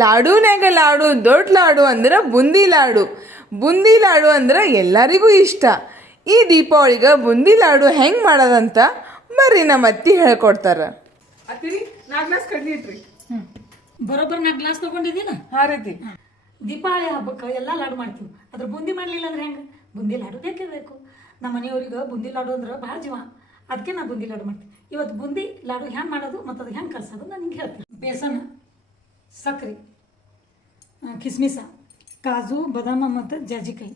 ಲಾಡುನ್ಯಾಗ ಲಾಡು ದೊಡ್ಡ ಲಾಡು ಅಂದ್ರೆ ಬುಂದಿ ಲಾಡು. ಬುಂದಿ ಲಾಡು ಅಂದ್ರೆ ಎಲ್ಲರಿಗೂ ಇಷ್ಟ. ಈ ದೀಪಾವಳಿಗೆ ಬುಂದಿ ಲಾಡು ಹೆಂಗೆ ಮಾಡೋದಂತ ಬರ್ರಿ ನಮ್ಮ ಅತ್ತಿ ಹೇಳ್ಕೊಡ್ತಾರ ಬರೋಬ್ಬರ ನಾಲ್ಕು ಗ್ಲಾಸ್ ತಗೊಂಡಿದ್ದೀನ? ಆ ರೀತಿ ದೀಪಾವಳಿ ಹಬ್ಬಕ್ಕೆ ಎಲ್ಲ ಲಾಡು ಮಾಡ್ತೀವಿ. ಅದ್ರ ಬುಂದಿ ಮಾಡಲಿಲ್ಲ ಅಂದ್ರೆ ಹೆಂಗೆ? ಬುಂದಿ ಲಾಡು ಬೇಕೇ ಬೇಕು. ನಮ್ಮ ಮನೆಯವ್ರಿಗೆ ಬುಂದಿ ಲಾಡು ಅಂದ್ರೆ ಭಾಳ ಜೀವ. ಅದಕ್ಕೆ ನಾ ಬುಂದಿ ಲಾಡು ಮಾಡ್ತೀನಿ ಇವತ್ತು ಬುಂದಿ ಲಾಡು ಹೆಂಗೆ ಮಾಡೋದು ಮತ್ತು ಅದು ಹೆಂಗೆ ಕಲ್ಸೋದು ನಾನು ನಿಂಗೆ ಹೇಳ್ತೀನಿ. ಬೇಸನ್? ಸಕ್ರೆ ಕಿಸ್ಮಿಸ ಕಾಜು ಬಾದಾಮ ಮತ್ತು ಜಾಜಿಕಾಯಿ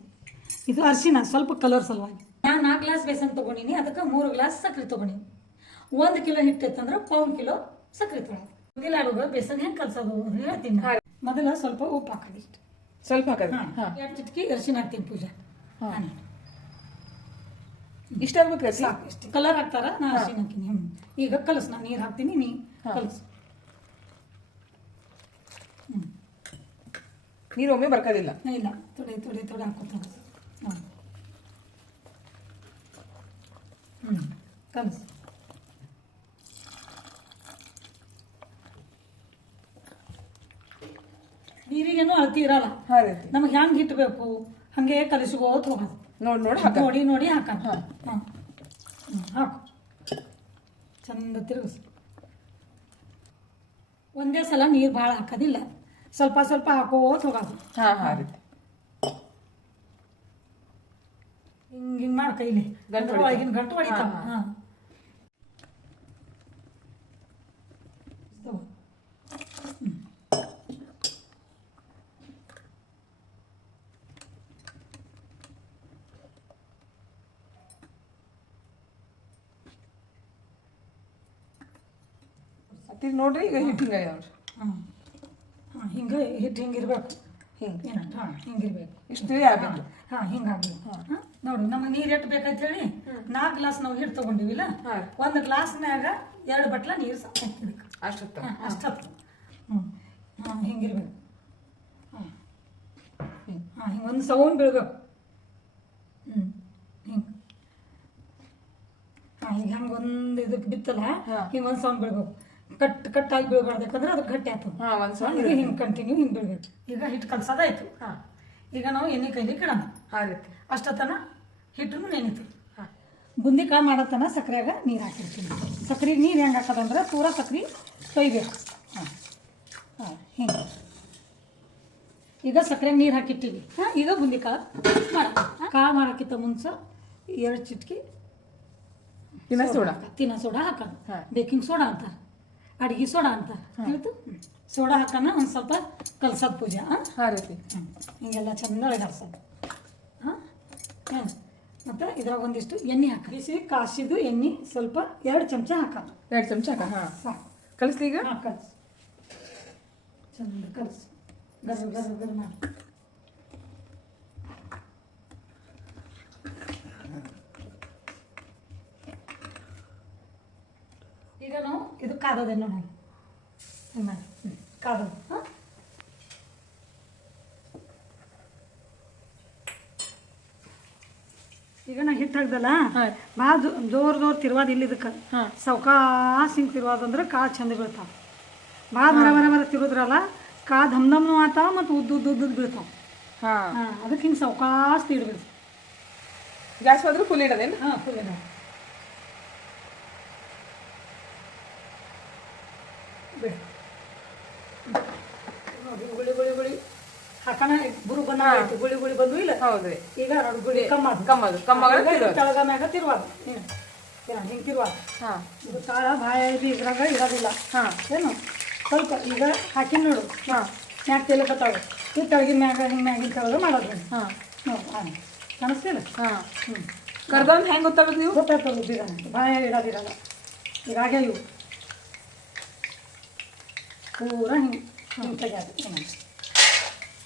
ಇದು ಅರಿಶಿನ ಸ್ವಲ್ಪ ಕಲರ್ ಸಲುವಾಗಿ. ನಾನು ನಾಲ್ಕು ಗ್ಲಾಸ್ ಬೇಸನ್ ತೊಗೊಂಡಿನಿ ಅದಕ್ಕೆ ಮೂರು ಗ್ಲಾಸ್ ಸಕ್ರೆ ತೊಗೊಂಡಿನಿ. ಒಂದು ಕಿಲೋ ಹಿಟ್ಟು ಇತ್ತಂದ್ರೆ ಪೌನ್ ಕಿಲೋ ಸಕ್ರೆ ತೊಗೊಳೋದು ಮೊದಲ ಲಾಡುಗಳು ಬೇಸನ್ ಹೆಂಗೆ ಕಲ್ಸೋದು ಹೇಳ್ತೀನಿ. ಮೊದಲ ಸ್ವಲ್ಪ ಉಪ್ಪು ಹಾಕೋದು ಇಷ್ಟು ಸ್ವಲ್ಪ ಹಾಕದ? ಹಾಂ. ಎರಡು ಚಿಟಕಿ ಅರಿಶಿನ ಹಾಕ್ತೀನಿ ಪೂಜಾ. ಹಾಂ. ಇಷ್ಟ ಇಷ್ಟು. ಕಲರ್ ಹಾಕ್ತಾರ ನಾ ಅರಿಶಿನ ಹಾಕ್ತೀನಿ. ಈಗ ಕಲಸು ನಾನು ನೀರು ಹಾಕ್ತೀನಿ ನೀ ಕಲಸು. ನೀರು ಒಮ್ಮೆ ಬರ್ಕೋದಿಲ್ಲ. ಇಲ್ಲ. ತೊಡೆ ತೊಡೆ ತೊಡೆ ಹಾಕೋತ ಹ್ಞೂ ಕಲಸು. ನೀರಿಗೇನು ಅಳತಿ ಇರಲ್ಲ. ನಮಗೆ ಹೆಂಗೆ ಹಿಟ್ಬೇಕು ಹಾಗೆ ಕಲಿಸ್ಕೋತ ಹೋಗೋದು. ನೋಡಿ ನೋಡಿ ಹಾಕ. ನೋಡಿ ನೋಡಿ ಹಾಕ. ಹಾಂ. ಹಾಕು. ಚಂದ ತಿರುಗಿಸ್. ಒಂದೇ ಸಲ ನೀರು ಭಾಳ ಹಾಕೋದಿಲ್ಲ. ಸ್ವಲ್ಪ ಸ್ವಲ್ಪ ಹಾಕೋತ ಹೋಗೋದು ಹಾಂ ಹಾಂ ರೀತಿ ಹಿಂಗೆ ಹಿಂಗೆ ಮಾಡಿ ಕೈಲಿ. ಗಂಟು ಒಳಗಿನ ಗಂಟು ಹೊಡಿತಾವ ಹಾಂ ನೋಡ್ರಿ ಈಗ ಹಿಟ್ಟಿಂಗ್ ಹಿಂಗೆ ಹಿಂಗೆ ಹಿಟ್ಟು ಹಿಂಗಿರ್ಬೇಕು. ಹಿಂಗೆ. ಏನು ಹಾಂ. ಹಿಂಗಿರ್ಬೇಕು. ಇಷ್ಟು ಆಗಬೇಕು. ಹಾಂ ಹಿಂಗಾಗ್ಬೇಕು. ಹಾಂ. ನೋಡಿ ನಮಗೆ ನೀರು ಎಷ್ಟು ಬೇಕಂತ ಹೇಳಿ? ನಾಲ್ಕು ಗ್ಲಾಸ್ ನಾವು ಹಿಟ್ಟು ತೊಗೊಂಡಿವಿಲ್ಲ. ಒಂದು ಗ್ಲಾಸ್ನಾಗ ಎರಡು ಬಟ್ಲ ನೀರು ಹಾಕ್ತಿರ್ಬೇಕು ಅಷ್ಟೊತ್ತ. ಹಾಂ ಅಷ್ಟತ್ತು. ಹ್ಞೂ ಹಾಂ ಹಿಂಗಿರ್ಬೇಕು. ಹಾಂ. ಹಾಂ ಹಿಂಗೆ ಒಂದು ಸೌಂಡ್ ಬೀಳ್ಬೇಕು. ಹ್ಞೂ ಹಿಂಗೆ. ಹಾಂ ಈಗ ಹಂಗೆ ಒಂದು ಇದಕ್ಕೆ ಬಿತ್ತಲ್ಲ. ಹಿಂಗೆ ಒಂದು ಸೌಂಡ್ ಬೀಳ್ಬೇಕು. ಕಟ್ ಕಟ್ಟಾಗಿ ಬೀಳ್ಬಾರ್ದು ಯಾಕಂದ್ರೆ ಅದು ಗಟ್ಟಿ ಆಯ್ತು ಹಾಂ ಒಂದು ಈಗ ಹಿಂಗೆ ಕಂಟಿನ್ಯೂ ಹಿಂಗೆ ಬೀಳ್ಬೇಕು. ಈಗ ಹಿಟ್ಟು ಕಲ್ಸೋದಾಯ್ತು ಹಾಂ. ಈಗ ನಾವು ಎಣ್ಣೆ ಕೈಲಿ ಕಿಡೋಣ ಹಾಂ ರೀತಿ ಅಷ್ಟೊತ್ತನ ಹಿಟ್ಟನ್ನು ನೆನಿತು. ಹಾಂ. ಬುಂದಿ ಕಾಳು ಮಾಡತ್ತನ ಸಕ್ಕರೆಯಾಗ ನೀರು ಹಾಕಿರ್ತೀನಿ. ಸಕ್ಕರೆಗೆ ನೀರು ಹೆಂಗೆ ಹಾಕೋದಂದ್ರೆ ಪೂರಾ ಸಕ್ರೆ ತೊಯ್ಬೇಕು ಹಾಂ. ಹಾಂ ಹಿಂಗೆ. ಈಗ ಸಕ್ಕರೆಗೆ ನೀರು ಹಾಕಿಟ್ಟಿವಿ. ಹಾಂ ಈಗ ಬುಂದಿ ಕಾಳು ಮಾಡ ಕಾಳು ಮಾಡೋಕ್ಕಿಂತ ಮುಂಚೆ ಎರಡು ಚಿಟ್ಕಿ ತಿನ್ನ ಸೋಡಾ. ತಿನ್ನ ಸೋಡಾ ಹಾಕೋದು. ಹಾಂ. ಬೇಕಿಂಗ್ ಸೋಡಾ ಅಂತಾರೆ. ಅಡುಗೆ ಸೋಡಾ ಅಂತ. ಹೇಳ್ತು? ಸೋಡಾ ಹಾಕೋಣ ಒಂದು ಸ್ವಲ್ಪ ಕಲ್ಸೋದು ಪೂಜೆ ಹಾಂ ಹಾಂ ರೀತಿ. ಹಿಂಗೆಲ್ಲ ಚಂದ ಒಳಗಾಡ್ಸೋದು ಹಾಂ? ಹಾಂ ಮತ್ತು ಇದ್ರಾಗ ಒಂದಿಷ್ಟು ಎಣ್ಣೆ ಹಾಕಿ. ಬಿಸಿ ಕಾಸಿದ್ದು ಎಣ್ಣೆ ಸ್ವಲ್ಪ ಎರಡು ಚಮಚ ಹಾಕೋದು ಎರಡು ಚಮಚ ಹಾಕ ಹಾಂ. ಸಾಕು ಕಲಿಸ್ಲಿ ಈಗ? ಹಾಂ ಕಲಸು. ಚಂದ ಕಲಸು. ಗರ್ ಗರ್ ಗರ್ ಮಾಡಿ. ಈಗ ನಾವು ಇದು ಕಾದದೆ ನೋಡಿ ಹಿಂಗೆ. ಮಾಡಿ. ಹ್ಞೂ ಕಾದದು. ಹಾಂ? ಈಗ ನಾ ಹಿಟ್ಟು ಹಾಕ್ದಲ್ಲ ಹಾಂ. ಭಾಳ ಜೋರ್ ಜೋರ್ ತಿರ್ವಾದ ಇಲ್ಲಿ ಇದಕ್ಕೆ. ಹಾಂ. ಸಾವ್ಕಾಸ್ ಹಿಂಗೆ ತಿರ್ವಾದ ಅಂದ್ರೆ ಕಾಳು ಚಂದ ಬೀಳ್ತಾವ. ಭಾಳ ಬರ ಬರ ಬರ ತಿರುದ್ರಲ್ಲ ಕಾ ಧಮ್ ಧಮ್ನು ಆತಾವ ಮತ್ತು ಉದ್ದು ಉದ್ದು ಉದ್ದು ಬೀಳ್ತಾವ. ಹಾಂ. ಹಾಂ ಅದಕ್ಕೆ ಹಿಂಗೆ ಸೌಕಾಸ್ ತಿಡ್ಬೇಕು ಗ್ಯಾಸ್ ಹೋದ್ರೆ ಫುಲ್ ಇಡೋದೇನು? ಹಾಂ ಫುಲ್ ಇದಾವ ಬಿಡು ನೋಡಿ ಗುಳಿ ಗುಳಿ ಗುಳಿ ಹಾಕೋಣ ಬುರು ಬಂದ ಆಯ್ತು ಗುಳಿ ಗುಳಿ ಬಂದು ಇಲ್ಲ. ಹೌದ್ರಿ. ಈಗ ನೋಡಿ ಗುಳಿ ಕಮ್ಮದು. ಕಮ್ಮದು. ಕಮ್ಮಗಳು ತಿರುಗೋದು. ಕೆಳಗ ಮ್ಯಾಗ ತಿರುವಾದ. ಹಿಂಗೆ ತಿರುವಾದ? ಹಾಂ. ಇದು ಕಾಳ ಬಾಯ ಇದು ಇದ್ರಾಗ ಇರೋದಿಲ್ಲ. ಹಾಂ. ಏನು? ಸ್ವಲ್ಪ ಈಗ ಹಾಕಿ ನೋಡು. ಹಾಂ. ಮ್ಯಾಗ ತೇಲಕತ್ತಾವ ಈ ಕೆಳಗಿನ ಮ್ಯಾಗ ಹಿಂಗೆ ಮ್ಯಾಗಿನ ಕೆಳಗೆ ಮಾಡೋದು. ಹಾಂ. ನೋಡು ಹಾಂ ಕಾಣಿಸ್ತಿಲ್ಲ ಹಾಂ. ಹ್ಞೂ ಕರ್ದವ್ನ ಹೆಂಗೆ ಗೊತ್ತಾಗುತ್ತೆ ನೀವು? ಗೊತ್ತಾಗ್ತದೆ ಬೀಗ ಬಾಯ ಇಡೋದಿರಲ್ಲ ಈಗ ಹಾಗೆ ಇವು. ಪೂರ ಹಿಂಗೆ ಹಿಂಗೆ ತೆಗಿಯೋದು.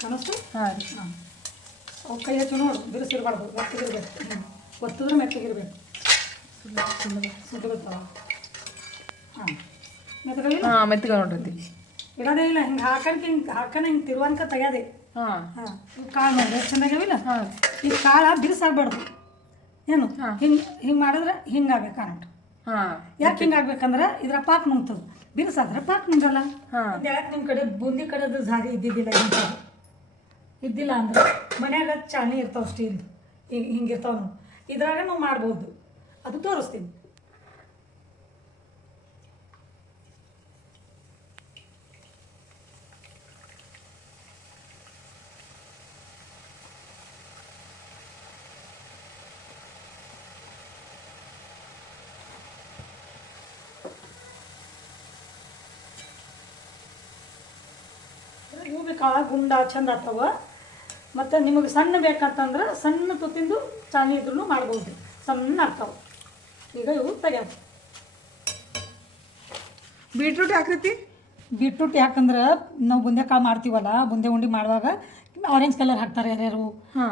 ಹಿಂಗೆ ಕಾಣಿಸ್ತು ಹಾಂ ರೀ. ಹಾಂ. ಅವು ಕೈ ಹಚ್ಚಿ ನೋಡು ಬಿರುಸಿರ್ಬಾರ್ದು ಒತ್ತಿಗಿರ್ಬೇಕು. ಒತ್ತಿದ್ರೆ ಮೆತ್ತಗಿರ್ಬೇಕು. ಸುದ್ದಿ ಬರ್ತಾವ. ಹಾಂ. ಮೆತ್ತಗಿಲ್ಲ ಹಾಂ ಮೆತ್ತಗೆ ನೋಡ್ರಿ. ಇಡೋದೇ ಇಲ್ಲ ಹಿಂಗೆ ಹಾಕಂತ ಹಿಂಗೆ ಹಾಕನ ಹಿಂಗೆ ತಿರುವಂಕ ತೆಗ್ಯದೆ ಹಾಂ. ಹಾಂ. ಕಾಳು ಮಾಡಿದ್ರೆ ಚೆನ್ನಾಗಿಲ್ಲ ಹಾಂ ಈ ಕಾಳ ಬಿರುಸಾಗ್ಬಾರ್ದು. ಏನು? ಹಾಂ. ಹಿಂಗೆ ಹಿಂಗೆ ಮಾಡಿದ್ರೆ ಹಿಂಗಾಗಬೇಕು ಕರೆಂಟ್ ಹಾಂ. ಯಾಕೆ ಹಿಂಗೆ ಆಗ್ಬೇಕಂದ್ರೆ ಇದ್ರ ಪಾಕ್ ನುಂಗ್ತದೆ. ಬಿರುಸಾದ್ರೆ ಪಾಕ್ ನುಂಗಲ್ಲ. ಹಾ. ನಿಮ್ಮ ಕಡೆ ಬೂಂದಿ ಕಡೆದು ಜಾರಿ ಇದ್ದಿದ್ದಿಲ್ಲ ಇದ್ದಿಲ್ಲ ಅಂದ್ರೆ ಮನ್ಯಾಗ ಚಾಣಿ ಇರ್ತಾವ ಸ್ಟೀಲ್ ಹಿಂಗೆ ಹಿಂಗಿರ್ತಾವ ನಾವು ಇದ್ರಾಗ ನಾವು ಮಾಡ್ಬೋದು. ಅದು ತೋರಿಸ್ತೀನಿ. ಕಾಳ ಗುಂಡ ಚಂದ ಆಗ್ತಾವ. ಮತ್ತು ನಿಮಗೆ ಸಣ್ಣ ಬೇಕಂತಂದ್ರೆ ಸಣ್ಣ ತುತ್ತಿಂದು ಚಾಣಿ ಇದ್ರೂ ಮಾಡ್ಬೋದು. ಸಣ್ಣ ಆಗ್ತಾವೆ ಈಗ ಇವು ತೆಗ್ಯಾವ. ಬೀಟ್ರೂಟ್ ಹಾಕ್ರತಿ ಬೀಟ್ರೂಟ್ ಯಾಕಂದ್ರೆ ನಾವು ಬುಂದೆ ಕಾಳು ಮಾಡ್ತೀವಲ್ಲ ಬುಂದೆ ಉಂಡಿ ಮಾಡುವಾಗ ಆರೆಂಜ್ ಕಲರ್ ಹಾಕ್ತಾರೆ ಯಾರ್ಯಾರು.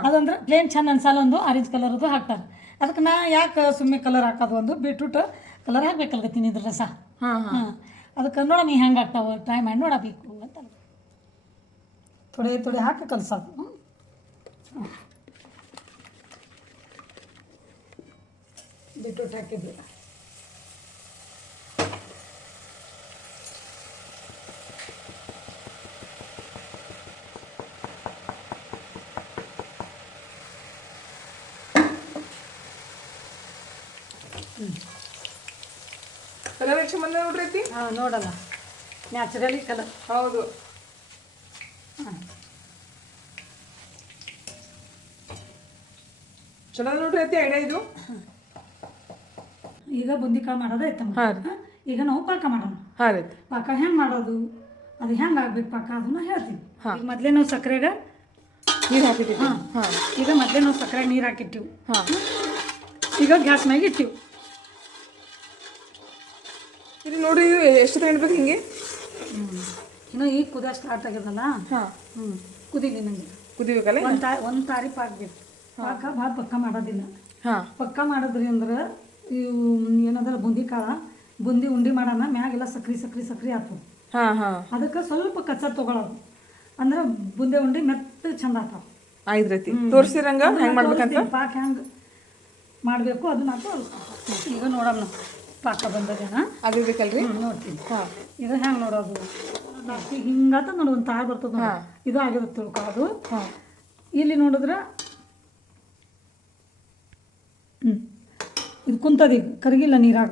ಅದಂದ್ರೆ ಪ್ಲೇನ್ ಚೆಂದ ಅನ್ಸಲ್ಲ ಒಂದು ಆರೆಂಜ್ ಕಲರ್ದು ಹಾಕ್ತಾರೆ. ಅದಕ್ಕೆ ನಾ ಯಾಕೆ ಸುಮ್ಮನೆ ಕಲರ್ ಹಾಕೋದು ಒಂದು ಬೀಟ್ರೂಟ್ ಕಲರ್ ಹಾಕ್ಬೇಕಲ್ಗತ್ತೀನಿ ಇದ್ರ ರಸ. ಹಾಂ ಹಾಂ. ಅದಕ್ಕೆ ನೋಡೋಣ ಹೆಂಗೆ ಆಗ್ತಾವೆ ಟ್ರೈ ಮಾಡಿ ನೋಡಬೇಕು ಅಂತ ಥೊಡೆ ಥೊಡೆ ಹಾಕಿ ಕಲ್ಸೋದು. ಬೀಟ್ರೂಟ್ ಹಾಕಿದ್ವಿ ಕಲರ್ ಎಷ್ಟು ಬಂದ ನೋಡ್ರಿ ಅತ್ತಿ? ಹಾಂ ನೋಡಲ್ಲ. ನ್ಯಾಚುರಲಿ ಕಲರ್ ಹೌದು. ಚಲೋ ನೋಡ್ರಿ ಐತಿ ಐಡಿಯಾ ಇದು? ಈಗ ಬುಂದಿ ಕಾಳು ಮಾಡೋದು ಹಾಂ ರೀ. ಈಗ ನಾವು ಪಾಕ ಮಾಡೋಣ. ಹಾರೈತೆ ರೀ ಪಾಕ ಹೆಂಗೆ ಮಾಡೋದು? ಅದು ಹೆಂಗೆ ಆಗ್ಬೇಕು ಪಾಕ ಅದನ್ನ ಹೇಳ್ತೀನಿ. ಈಗ ಮೊದಲೇ ನಾವು ಸಕ್ಕರೆಗೆ ನೀರು ಹಾಕಿದ್ದೀವಿ ಹಾಂ. ಹಾ. ಈಗ ಮೊದಲೇ ನಾವು ಸಕ್ಕರೆ ನೀರು ಹಾಕಿಟ್ಟಿವು. ಹಾ. ಈಗ ಗ್ಯಾಸ್ ಮ್ಯಾಗ ಇಟ್ಟಿವು. ಇದು ನೋಡ್ರಿ ಇದು ಎಷ್ಟು ತಗೊಂಡ್ಬೇಕು ಹಿಂಗೆ? ಇನ್ನು ಈಗ ಕುದ ಸ್ಟಾರ್ಟ್ ಆಗ್ಯದಲ್ಲ ಹಾಂ. ಹ್ಞೂ ಕುದಿಲಿ ನನಗೆ ಕುದಿಬೇಕಲ್ಲ ಒಂದು ತಾ ಒಂದು ತಾರಿ ಪಾಕ್ ಬೇಕು ಪಾಕ ಭಾಳ ಪಕ್ಕ ಮಾಡೋದಿಲ್ಲ. ಹಾ. ಪಕ್ಕ ಮಾಡಿದ್ರಿ ಅಂದ್ರೆ ಇವು ಏನದಲ್ಲ ಬುಂದಿ ಕಾಳ ಬುಂದಿ ಉಂಡಿ ಮಾಡೋಣ ಮ್ಯಾಗೆಲ್ಲ ಸಕ್ರೆ ಸಕ್ರೆ ಸಕ್ರೆ ಆತು. ಹಾ ಹಾ. ಅದಕ್ಕೆ ಸ್ವಲ್ಪ ಕಚ್ಚ ತೊಗೊಳೋದು. ಅಂದ್ರೆ ಬುಂದೆ ಉಂಡಿ ಮೆತ್ತ ಚಂದ ಆತಾವ. ಆಯ್ತು ರೀತಿ ತೋರಿಸಿರಂಗ? ಹೆಂಗ್ ಮಾಡ್ಬೇಕಂತ? ಪಾಕ ಹೆಂಗೆ ಮಾಡಬೇಕು ಅದನ್ನ ಹಾಕಿ ಈಗ ನೋಡೋಣ ಪಾಕ ಬಂದದೇನ? ಅದು ಹ್ಮ್, ನೋಡ್ತೀನಿ. ಹಾ. ಇದು ಹೆಂಗೆ ನೋಡೋದು? ಈಗ ಹಿಂಗಾತ ನೋಡಿ ಒಂದು ತಾಳು ಬರ್ತದೆ ಇದು ಆಗಿರುತ್ತೆ ತಿಳ್ಕೊಳ್ಳೋದು ಇಲ್ಲಿ ನೋಡಿದ್ರೆ ಹ್ಞೂ ಇದು ಕುಂತದ ಈಗ ಕರಗಿಲ್ಲ ನೀರಾಗ.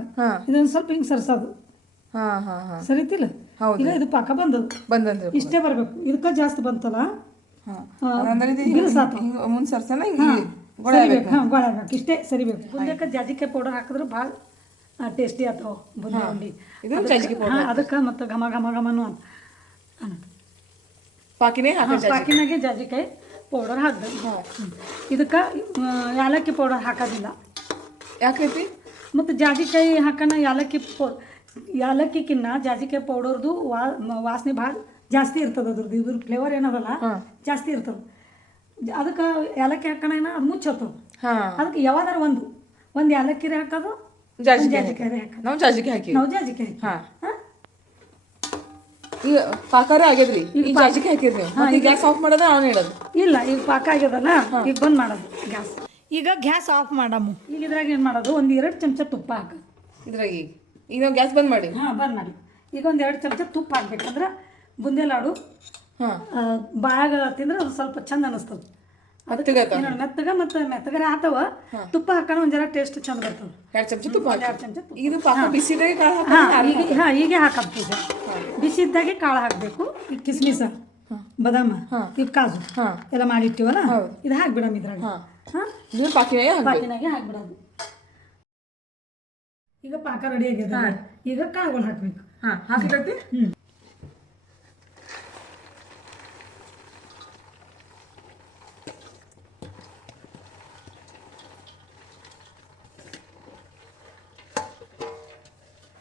ಇದೊಂದು ಸ್ವಲ್ಪ ಹಿಂಗೆ ಸರ್ಸೋದು. ಹಾ ಹಾ ಹಾ. ಸರಿತಿಲ್ಲ? ಹೌದು. ಈಗ ಇದು ಪಾಕ ಬಂದದು ಬಂದಂದ್ರಿ ಇಷ್ಟೇ ಬರಬೇಕು. ಇದಕ್ಕೆ ಜಾಸ್ತಿ ಬಂತಲ್ಲ? ಸರ್ಸಲ್ಲ ಮುಂದ್ ಗೊಳ ಸರಿಬೇಕು. ಹಾಂ ಗೊಳೆ ಇಷ್ಟೇ ಸರಿಬೇಕು. ಬುಂದಕ್ಕೆ ಜಾಜಿಕಾಯಿ ಪೌಡರ್ ಹಾಕಿದ್ರೆ ಭಾಳ ಟೇಸ್ಟಿ ಆತಾವ ಬುಂದಿ ಉಂಡಿ. ಅದಕ್ಕೆ ಮತ್ತು ಘಮ ಘಮ ಘಮನು ಅಂತ ಪಾಕಿನೇ ಪಾಕಿನಾಗೆ ಜಾಜಿಕಾಯಿ ಪೌಡರ್ ಹಾಕ್ಬೇಕು. ಇದಕ್ಕೆ ಏಲಕ್ಕಿ ಪೌಡರ್ ಹಾಕೋದಿಲ್ಲ. ಯಾಕೈತಿ ಮತ್ತು ಜಾಜಿಕಾಯಿ ಹಾಕೋಣ ಯಾಲಕ್ಕಿ ಪೌ ಯಾಲಕ್ಕಿಕ್ಕಿನ್ನ ಜಾಜಿಕಾಯಿ ಪೌಡರ್ದು ವಾ ವಾಸನೆ ಭಾಳ ಜಾಸ್ತಿ ಇರ್ತದೆ ಅದ್ರದ್ದು. ಇದ್ರ ಫ್ಲೇವರ್ ಏನದಲ್ಲ ಜಾಸ್ತಿ ಇರ್ತದೆ. ಅದಕ್ಕೆ ಯಾಲಕ್ಕಿ ಹಾಕೋಣ ಏನ ಅದು ಮುಚ್ಚತ್ತದ ಅದಕ್ಕೆ ಯಾವ್ದಾರ ಒಂದು ಒಂದು ಯಾಲಕ್ಕಿರಿ ಹಾಕೋದು ಜಾಜಿಕಾಯಿ ಹಾಕೋದು. ನಾವು ಜಾಜಿಗೆ ಹಾಕಿ ನಾವು ಜಾಜಿಕಾಯಿ ಹಾ. ಈಗ ಪಾಕಾರ ಆಗ್ಯದ್ರಿ. ಈಗ ಜಾಜಿಕಾಯಿ ಹಾಕಿದ್ರಿ ಗ್ಯಾಸ್ ಆಫ್ ಮಾಡೋದ ಆನ್ ಇಡೋದು ಇಲ್ಲ ಈಗ ಪಾಕ ಆಗ್ಯದಲ್ಲ ಈಗ ಬಂದ್ ಮಾಡೋದು ಗ್ಯಾಸ್. ಈಗ ಗ್ಯಾಸ್ ಆಫ್ ಮಾಡಮು. ಈಗ ಇದ್ರಾಗ ಏನು ಮಾಡೋದು? ಒಂದು ಎರಡು ಚಮಚ ತುಪ್ಪ ಹಾಕ. ಇದ್ರಾಗ ಈಗ? ಈಗ ನಾವು ಗ್ಯಾಸ್ ಬಂದ್ ಮಾಡಿ? ಹಾಂ ಬಂದ್ ಮಾಡಿ. ಈಗ ಒಂದು ಎರಡು ಚಮಚ ತುಪ್ಪ ಹಾಕ್ಬೇಕಂದ್ರೆ ಬುಂದೆ ಲಾಡು ಹಾಂ. ಬಾಯಾಗ ತಿಂದ್ರೆ ಅದು ಸ್ವಲ್ಪ ಚಂದ ಅನಿಸ್ತದೆ. ಅದಕ್ಕೆ ಮೆತ್ತಗ ಮತ್ತು ಮೆತ್ತಗರೆ ಆತವ. ತುಪ್ಪ ಹಾಕೋಣ ಒಂದು ಜರ ಟೇಸ್ಟ್ ಚಂದ ಬರ್ತದೆ. ಎರಡು ಚಮಚ ತುಪ್ಪ ಹಾಕಿ. ಎರಡು ಚಮಚ ತುಪ್ಪ. ಇದು ಪಾಕ ಬಿಸಿದಾಗ ಕಾಳು ಹಾಂ ಈಗ ಹಾಂ ಹೀಗೆ ಹಾಕಬೇಕು ಈಗ ಬಿಸಿ ಇದ್ದಾಗೆ ಕಾಳು ಹಾಕಬೇಕು. ಈಗ ಕಿಸ್ಮಿಸ ಬಾದಾಮ ಇದು ಕಾಜು ಹಾ. ಎಲ್ಲ ಮಾಡಿಟ್ಟಿವಲ್ಲ? ಇದು ಹಾಕ್ಬಿಡಮ್ ಇದ್ರಾಗ. ಹಾಂ ನೀವು ಪಾಕಿನೇ ಹಾಕ್ಬೇಕು. ಪಾಕಿನಾಗೆ ಹಾಕ್ಬಿಡೋದು. ಈಗ ಪಾಕ ರೆಡಿ ಆಗಿದೆ ಈಗ ಕಾಳುಗಳು ಹಾಕ್ಬೇಕು. ಹಾ ಹಾಕಿರತ್ತಿ ಹ್ಮ್.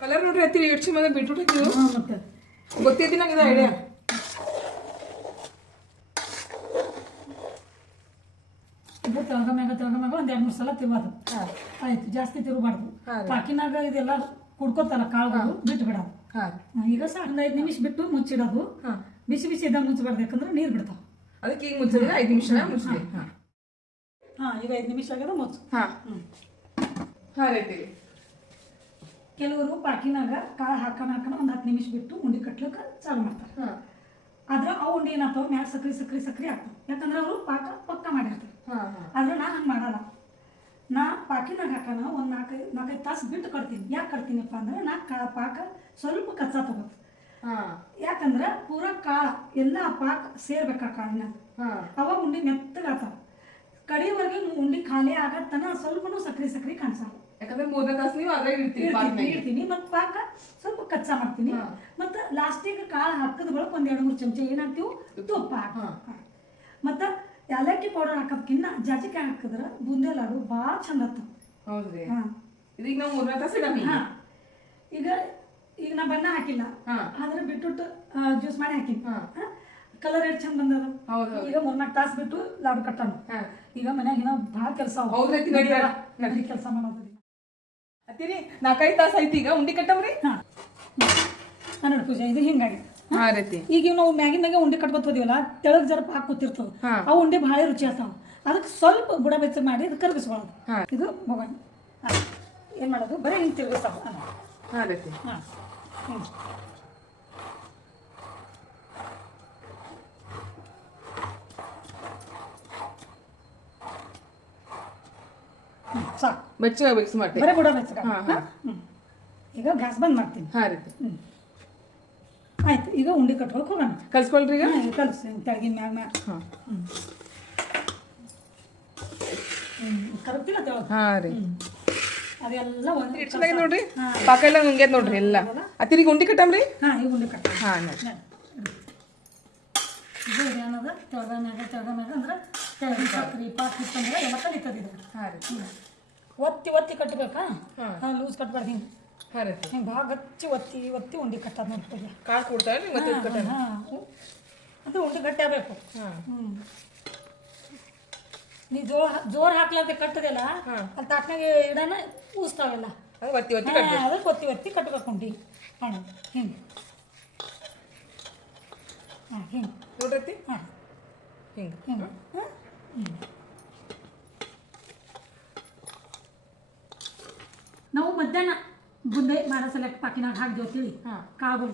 ಕಲರ್ ನೋಡ್ರಿ ಅತ್ತಿ ಇಡ್ಸಿ ಮತ್ತೆ. ಬಿಟ್ಬಿಟ್ಟು ಇದು ಐಡಿಯಾ ಉಪ್ಪು ತೆಳಗ ಮ್ಯಾಗ ತೆಳಗ ಮ್ಯಾಗ ಒಂದ್ ಎರಡು ಮೂರು ಸಲ ತಿರುವದು ಆಯ್ತು ಜಾಸ್ತಿ ತಿರುಗಬಾರ್ದು ಪಾಕಿನಾಗ ಇದೆಲ್ಲ ಕುಡ್ಕೊತಾರ ಕಾಳುಗಳು ಬಿಟ್ಟು ಬಿಡೋದು ಈಗ ಒಂದು ಐದು ನಿಮಿಷ ಬಿಟ್ಟು ಮುಚ್ಚಿಡೋದು. ಬಿಸಿ ಬಿಸಿ ಇದ್ದಾಗ ಮುಚ್ಚಬಾರ್ದು ಯಾಕಂದ್ರೆ ನೀರ್ ಬಿಡ್ತಾವ. ಅದಕ್ಕೆ ಈಗ ಮುಚ್ಚಿದ್ರೆ ಐದು ನಿಮಿಷ ಮುಚ್ಚಿ ಹಾ. ಈಗ ಐದು ನಿಮಿಷ ಆಗ್ಯದ ಮುಚ್ಚು. ಹಾ. ಹಾ ಕೆಲವರು ಪಾಕಿನಾಗ ಕಾಳು ಹಾಕೋಣ ಹಾಕೋಣ ಒಂದು ಹತ್ತು ನಿಮಿಷ ಬಿಟ್ಟು ಉಂಡೆ ಕಟ್ಲಿಕ್ಕೆ ಚಾಲು ಮಾಡ್ತಾರೆ. ಆದ್ರೆ ಆ ಉಂಡಿ ಏನಾಗ್ತಾವ? ಮ್ಯಾಲ ಸಕ್ರಿ ಸಕ್ರಿ ಸಕ್ರಿ ಆಗ್ತಾವ. ಯಾಕಂದ್ರೆ ಅವರು ಪಾಕ ಪಕ್ಕ ಮಾಡಿರ್ತಾರೆ. ಆದ್ರೆ ನಾ ಹಂಗೆ ಮಾಡಲ್ಲ. ನಾ ಪಾಕಿನಾಗ ಹಾಕೋಣ ಒಂದು ನಾಲ್ಕೈದು ನಾಲ್ಕೈದು ತಾಸು ಬಿಟ್ಟು ಕಟ್ತೀನಿ. ಯಾಕೆ ಕಟ್ತೀನಪ್ಪ ಅಂದ್ರೆ ನಾ ಕಾ ಪಾಕ ಸ್ವಲ್ಪ ಕಚ್ಚಾ ತಗೋತ. ಯಾಕಂದ್ರೆ ಪೂರಾ ಕಾಳ ಎಲ್ಲ ಪಾಕ ಸೇರ್ಬೇಕು ಆ ಕಾಳಿನಾಗ ಅವಾಗ ಉಂಡಿ ಮೆತ್ತಗಾತಾವ ಕಡೆಯವರೆಗೆ ಉಂಡಿ ಖಾಲಿ ಆಗತ್ತನ ಸ್ವಲ್ಪನೂ ಸಕ್ರಿ ಸಕ್ರಿ ಕಾಣಿಸಲ್ಲ. ಯಾಕಂದ್ರೆ ಮೂರನೇ ತಾಸು ನೀವು ಅದೇ ಇಡ್ತೀನಿ ಇಡ್ತೀನಿ. ಮತ್ತು ಪಾಕ ಸ್ವಲ್ಪ ಕಚ್ಚಾ ಮಾಡ್ತೀನಿ. ಮತ್ತು ಲಾಸ್ಟಿಗೆ ಕಾಳು ಹಾಕಿದ ಬಳಿಕ ಒಂದು ಎರಡು ಮೂರು ಚಮಚ ಏನಾಗ್ತೀವಿ ತುಪ್ಪ. ಮತ್ತು ಏಲಕ್ಕಿ ಪೌಡರ್ ಹಾಕೋದ್ಕಿನ್ನ ಜಾಜಿಕಾಯಿ ಹಾಕಿದ್ರೆ ಬುಂದೆ ಲಾಡು ಭಾಳ ಚಂದ ಹೌದ್ರಿ? ಹಾಂ. ಇದೀಗ ನಾವು ಮೂರನೇ ತಾಸು ಇಡಮಿ ಹಾಂ. ಈಗ ಈಗ ನಾ ಬಣ್ಣ ಹಾಕಿಲ್ಲ. ಹಾ. ಆದ್ರೆ ಬಿಟ್ಬಿಟ್ಟು ಜ್ಯೂಸ್ ಮಾಡಿ ಹಾಕಿ. ಹಾ. ಕಲರ್ ಎಷ್ಟು ಚಂದ ಬಂದದ. ಹೌದು ಈಗ ಮೂರ್ನಾಲ್ಕು ತಾಸು ಬಿಟ್ಟು ಲಾಡು ಕಟ್ಟಣ. ಹಾ. ಈಗ ಮನ್ಯಾಗ ಏನೋ ಭಾಳ ಕೆಲಸ ನಡಿ, ಕೆಲಸ ಮಾಡೋದು. ಅತ್ತಿರಿ ನಾಲ್ಕೈದು ತಾಸು ಐತಿ ಈಗ ಉಂಡಿ ಕಟ್ಟವ್ರಿ ಹಾಂ. ನೋಡಿ ಪೂಜೆ ಇದು ಹಿಂಗಾಗಿ ರೀತಿ. ಈಗ ಇವ್ ನಾವು ಮ್ಯಾಗಿನ ಮ್ಯಾಗೆ ಉಂಡೆ ಕಟ್ಕೊತೀವಲ್ಲ ತೆಳಗ್ ಜರ ಪಾಕ್ ಕೂತಿರ್ತವೆ. ಆ ಉಂಡೆ ಭಾಳ ರುಚಿ ಆಗ್ತಾವ. ಅದಕ್ಕೆ ಸ್ವಲ್ಪ ಬುಡ ಬೆಚ್ಚ ಮಾಡಿ ಇದು ಕರಗಿಸ್ಕೊಳ್ಳೋದು ಹಾ. ಇದು ಮೊಬೈಲ್. ಏನು ಮಾಡೋದು? ಬರೀ ಹಿಂಗೆ ತಿರುಗಿಸ್ತಾವ. ಆ. ರೀತಿ. ಹಾಂ. ಸಾಕು. ಬೆಚ್ಚಗೆ ಮಿಕ್ಸ್ ಮಾಡಿ ಬರೀ ಬುಡ. ಹ್ಞೂ ಈಗ ಗ್ಯಾಸ್ ಬಂದ್ ಮಾಡ್ತೀನಿ. ಹಾಂ ರೀತಿ. ಹ್ಞೂ ಆಯ್ತು ಈಗ ಉಂಡೆ ಕಟ್ಕೊಳಕ್ ಹೋಗೋಣ. ಕಲ್ಸ್ಕೊಳ್ರಿ ಈಗ. ಕಲಿಸಿ ತೆಳಗಿನ ಮ್ಯಾಗ ಮ್ಯಾಗ. ಹಾ. ಕರಗ್ತಿಲ್ಲ ತೆಳಗೆ ಹಾಂ ರೀ. ಅದೆಲ್ಲ ಒಂದು ಎಷ್ಟ್ ಚೆನ್ನಾಗಿದೆ ನೋಡ್ರಿ. ಪಾಕ ಎಲ್ಲ ನುಂಗ್ಯದ ನೋಡ್ರಿ ಎಲ್ಲ. ಅತ್ತಿರಿಗೆ ಉಂಡಿ ರೀ? ಹಾಂ ಈಗ ಉಂಡೆ ಕಟ್ಟ ಹಾ ನೋಡಿ ಇದು ಏನದ ತೆಳಗ ಮ್ಯಾಗ ತೆಳಗ ಮ್ಯಾಗ ಅಂದ್ರೆ ತೆಳಗ ಸಕ್ರಿ ಪಾಕ್ ಇತ್ತಂದ್ರೆ ಎಲ್ಲ ಕಲಿತದ ಇದು. ಹಾ ರೀತಿ ಒತ್ತಿ ಒತ್ತಿ ಕಟ್ಟಬೇಕಾ ಹಾ. ಹಾಂ ಲೂಸ್ ಕಟ್ಬಾರ್ದು ಹಿಂಗೆ. ಹಾ ಹಿಂಗೆ ಭಾಳ ಗಚ್ಚಿ ಒತ್ತಿ ಒತ್ತಿ ಉಂಡೆ ಕಟ್ಟೋದು ನೋಡ್ತೀವಿ ಕಾಳು ಕೊಡ್ತಾಳ್ರಿ ಮತ್ತೆ ಇದ್ ಕಟ್ಟಣ ಹಾಂ ಅದು ಉಂಡೆ ಗಟ್ಟಿ ಆಗಬೇಕು. ಹಾ. ಹ್ಞೂ ನೀ ಜೋರ್ ಜೋರ್ ಹಾಕ್ಲಾರ್ದೆ ಕಟ್ಟದಲ್ಲ ಹಾ. ಅಲ್ಲಿ ತಾಟ್ನಾಗೆ ಇಡನ ಊಸ್ತಾವೆಲ್ಲ ಒತ್ತಿ ಒತ್ತಿ ಹಾಂ ಅದಕ್ಕೆ ಒತ್ತಿ ಒತ್ತಿ ಕಟ್ಬೇಕು ಉಂಡೆ. ಹಿಂಗೆ. ಹಾಂ ಹಿಂಗೆ. ಹಾಂ. ಹಿಂಗ. ಹಿಂಗೆ. ಹಾಂ. ನಾವು ಮಧ್ಯಾಹ್ನ ಬುಂದೆ ಮಾಡೋ ಸೆಲೆಕ್ಟ್ ಪಾಕಿನಾಗ ಹಾಕಿ ತಿಳಿ ಹಾಂ. ಕಾಳು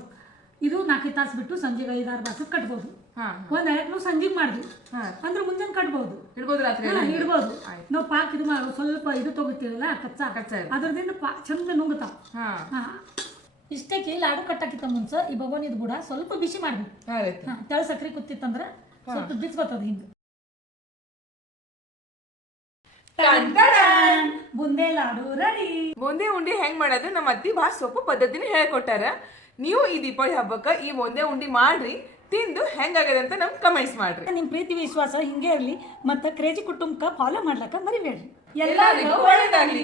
ಇದು ನಾಲ್ಕೈದು ತಾಸು ಬಿಟ್ಟು ಸಂಜೆಗೆ ಐದಾರು ಬಾಸಕ್ಕೆ ಕಟ್ಬೋದು. ಒಂದ್ ಎರಡು ಸಂಜೆ ಸಂಜೆಗೆ ಮಾಡಿದ್ವಿ. ಅಂದ್ರೆ ಮುಂಜಾನೆ ಕಟ್ಬೋದು. ಇಡ್ಬೋದು ರಾತ್ರಿ. ನಾವು ಪಾಕ್ ಇದು ಮಾಡಿ ಸ್ವಲ್ಪ ಇದು ತಗೋತೀವಲ್ಲ ಕಚ್ಚಾ. ಕಚ್ಚಾ. ಅದ್ರದಿಂದ ಪಾ ಚಂದ ನುಂಗುತ್ತಾವ ಇಷ್ಟೇ ಇಷ್ಟಕ್ಕೆ ಲಾಡು ಕಟ್ಟಾಕಿತ್ತ ಮುಂಚೆ ಈ ಭಗವನಿದ್ ಬುಡ ಸ್ವಲ್ಪ ಬಿಸಿ ಮಾಡ್ಬೇಕು. ಹಾ ತೆಳ ಸಕ್ರೆ ಕುತ್ತಿತ್ತಂದ್ರೆ ಸ್ವಲ್ಪ ಬಿಚ್ಕೊತದ ಹಿಂಗೆ. ಬುಂದೆ ಲಾಡು ರೆಡಿ ಬೂಂದಿ ಉಂಡಿ ಹೆಂಗ್ ಮಾಡೋದು? ನಮ್ಮ ಅತ್ತಿ ಭಾಳ ಸೊಪ್ಪು ಪದ್ಧತಿನ ಹೇಳ್ಕೊಟ್ಟಾರ. ನೀವು ಈ ದೀಪಾವಳಿ ಹಬ್ಬಕ್ಕೆ ಈ ಒಂದೇ ಉಂಡಿ ಮಾಡ್ರಿ ತಿಂದು ಹೆಂಗಾಗದೆ ಅಂತ ನಮ್ಗೆ ಕಮೆಂಟ್ಸ್ ಮಾಡ್ರಿ. ನಿಮ್ಮ ಪ್ರೀತಿ ವಿಶ್ವಾಸ ಹಿಂಗೆ ಇರಲಿ ಮತ್ತೆ ಕ್ರೇಜಿ ಕುಟುಂಬಕ್ಕೆ ಫಾಲೋ ಮಾಡ್ಲಕ್ಕ ಮರಿಬೇಡ್ರಿ. ಎಲ್ಲರಿಗೂ ಒಳ್ಳೇದಾಗ್ಲಿ.